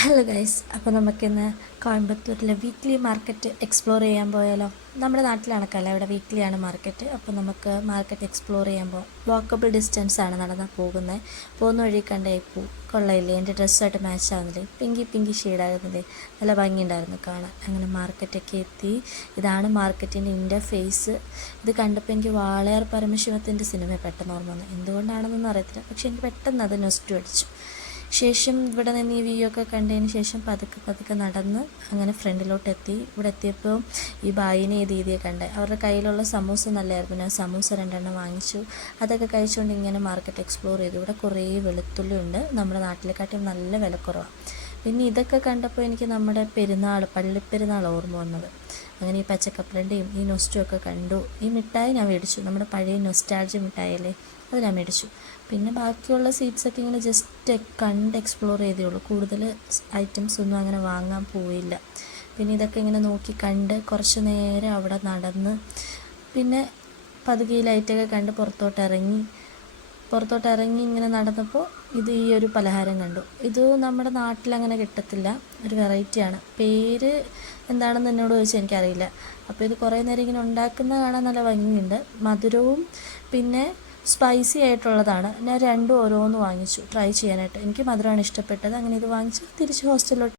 Hello guys, അപ്പോൾ നമുക്കിന്ന് കോയമ്പത്തൂരിലെ weekly market explore ചെയ്യാൻ പോയാലോ? നമ്മുടെ നാട്ടിലാണക്കല്ല, ഇവിടെ വീക്ക്ലിയാണ് മാർക്കറ്റ്. അപ്പോൾ നമുക്ക് മാർക്കറ്റ് എക്സ്പ്ലോർ ചെയ്യാൻ പോകാം. വാക്കബിൾ ഡിസ്റ്റൻസ് ആണ് നടന്നാൽ പോകുന്നത്. പോകുന്ന വഴി കണ്ടേ കൊള്ളയില്ലേ, എൻ്റെ ഡ്രസ്സായിട്ട് മാച്ച് ആവുന്നില്ലേ, പിങ്കി ഷെയ്ഡാകുന്നില്ലേ, നല്ല ഭംഗിയുണ്ടായിരുന്നു കാണാൻ. അങ്ങനെ മാർക്കറ്റൊക്കെ എത്തി. ഇതാണ് മാർക്കറ്റിൻ്റെ ഇൻ്റർഫേസ്. ഇത് കണ്ടപ്പോൾ എനിക്ക് വാളയാർ പരമശിവത്തിൻ്റെ സിനിമ പെട്ടെന്ന് ഓർമ്മ വന്നു. എന്തുകൊണ്ടാണെന്നൊന്നും അറിയത്തില്ല, പക്ഷേ എനിക്ക് പെട്ടെന്ന് അത് നൊസ്റ്റു അടിച്ചു. ശേഷം ഇവിടെ നിന്ന് ഈ വ്യൂ ഒക്കെ കണ്ടതിന് ശേഷം പതുക്കെ നടന്ന് അങ്ങനെ ഫ്രണ്ടിലോട്ട് എത്തി. ഇവിടെ എത്തിയപ്പോൾ ഈ ബായിനെ ഈ ദീദിയെ കണ്ടേ. അവരുടെ കയ്യിലുള്ള സമൂസ നല്ലതായിരുന്നു. ഞാൻ സമൂസ 2 വാങ്ങിച്ചു. അതൊക്കെ കഴിച്ചുകൊണ്ട് ഇങ്ങനെ മാർക്കറ്റ് എക്സ്പ്ലോർ ചെയ്തു. ഇവിടെ കുറേ വെളുത്തുള്ളി ഉണ്ട്, നമ്മുടെ നാട്ടിലെക്കാട്ടും നല്ല വിലക്കുറവാണ്. പിന്നെ ഇതൊക്കെ കണ്ടപ്പോൾ എനിക്ക് നമ്മുടെ പള്ളിപ്പെരുന്നാൾ ഓർമ്മ വന്നത്. അങ്ങനെ ഈ പച്ചക്കപ്പലൻ്റെയും ഈ നൊസ്റ്റും ഒക്കെ കണ്ടു. ഈ മിഠായി ഞാൻ മേടിച്ചു, നമ്മുടെ പഴയ നൊസ്റ്റാൾജി മിഠായില്ലേ, അത് ഞാൻ മേടിച്ചു. പിന്നെ ബാക്കിയുള്ള സീറ്റ്സൊക്കെ ഇങ്ങനെ ജസ്റ്റ് കണ്ട് എക്സ്പ്ലോർ ചെയ്തേ ഉള്ളൂ. കൂടുതൽ ഐറ്റംസ് ഒന്നും അങ്ങനെ വാങ്ങാൻ പോയില്ല. പിന്നെ ഇതൊക്കെ ഇങ്ങനെ നോക്കി കണ്ട് കുറച്ച് നേരം അവിടെ നടന്ന് പിന്നെ പതുക്കെ ഈ ലൈറ്റൊക്കെ കണ്ട് പുറത്തോട്ടിറങ്ങി ഇങ്ങനെ നടന്നപ്പോൾ ഈ ഒരു പലഹാരം കണ്ടു. ഇത് നമ്മുടെ നാട്ടിലങ്ങനെ കിട്ടത്തില്ല, ഒരു വെറൈറ്റിയാണ്. പേര് എന്താണെന്ന് എന്നോട് ചോദിച്ചാൽ എനിക്കറിയില്ല. അപ്പോൾ ഇത് കുറേ നേരം ഇങ്ങനെ ഉണ്ടാക്കുന്ന കാണാൻ നല്ല ഭംഗിയുണ്ട്. മധുരവും പിന്നെ സ്പൈസി ആയിട്ടുള്ളതാണ്. ഞാൻ 2 ഓരോന്ന് വാങ്ങിച്ചു ട്രൈ ചെയ്യാനായിട്ട്. എനിക്ക് മധുരമാണ് ഇഷ്ടപ്പെട്ടത്. അങ്ങനെ ഇത് വാങ്ങിച്ച് തിരിച്ച് ഹോസ്റ്റലിലോട്ട്